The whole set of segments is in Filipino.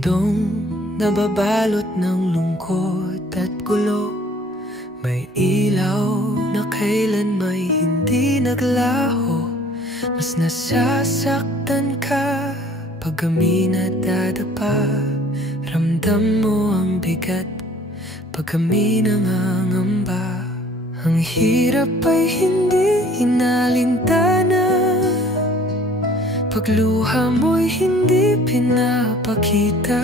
Mundong nababalot ng lungkot at gulo, may ilaw na kailan may hindi naglaho. Mas nasasaktan ka pag kami nadadapa. Ramdam mo ang bigat pag kami nangangamba. Ang hirap ay hindi inalintana, pagluha mo'y hindi pinapakita.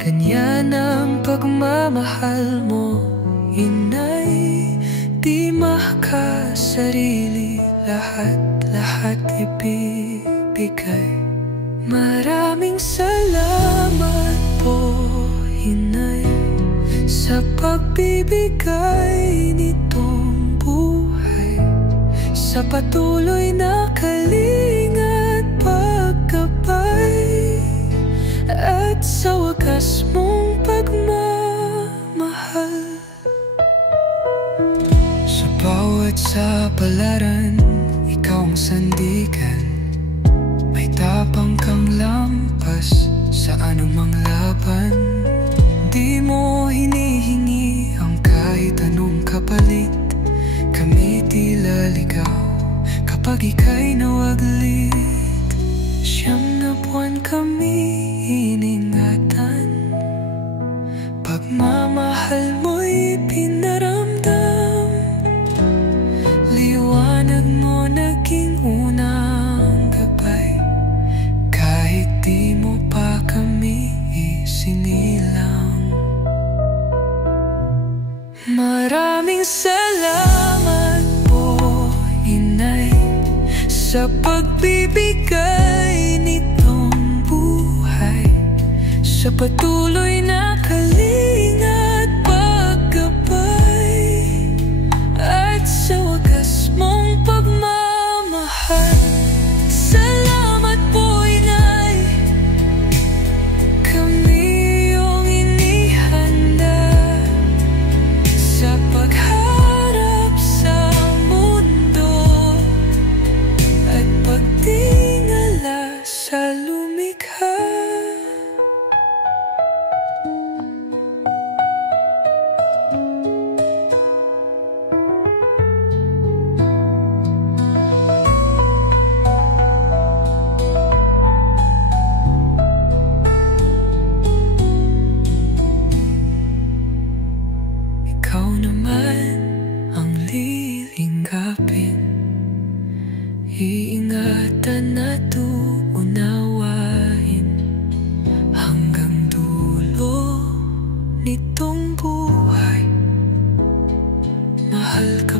Ganyan ang pagmamahal mo, inay. Di makasarili, lahat ibibigay. Maraming salamat po, inay, sa pagbibigay nitong buhay, sa patuloy na kalinga at pagkabay, at sa wagas mong pagmamahal. Sa bawat sapalaran, ikaw ang sandigan. May tapang kang lampas sa anumang laban. Di mo hinihingi ang kahit anong kapalit. Kami tila ligaw kapag ika'y nawaglit. 9 na buwan kami iningatan, pagmamahal mo'y pinaramdam. Liwanag mo naging unang gabay, kahit di mo pa kami isinilang. Maraming salamat po, inay, sa pagbibigay nitong buhay, sa patuloy na kalinga at pagkabay, at sa wagas mong pagmamahal. Salamat po, inay, kami iyong inihanda sa pagharap sa mundo at pagtingala sa lumikha. Ikaw naman ang lilingapin, iingatan at uunawain hanggang dulo nitong buhay. Mahal ka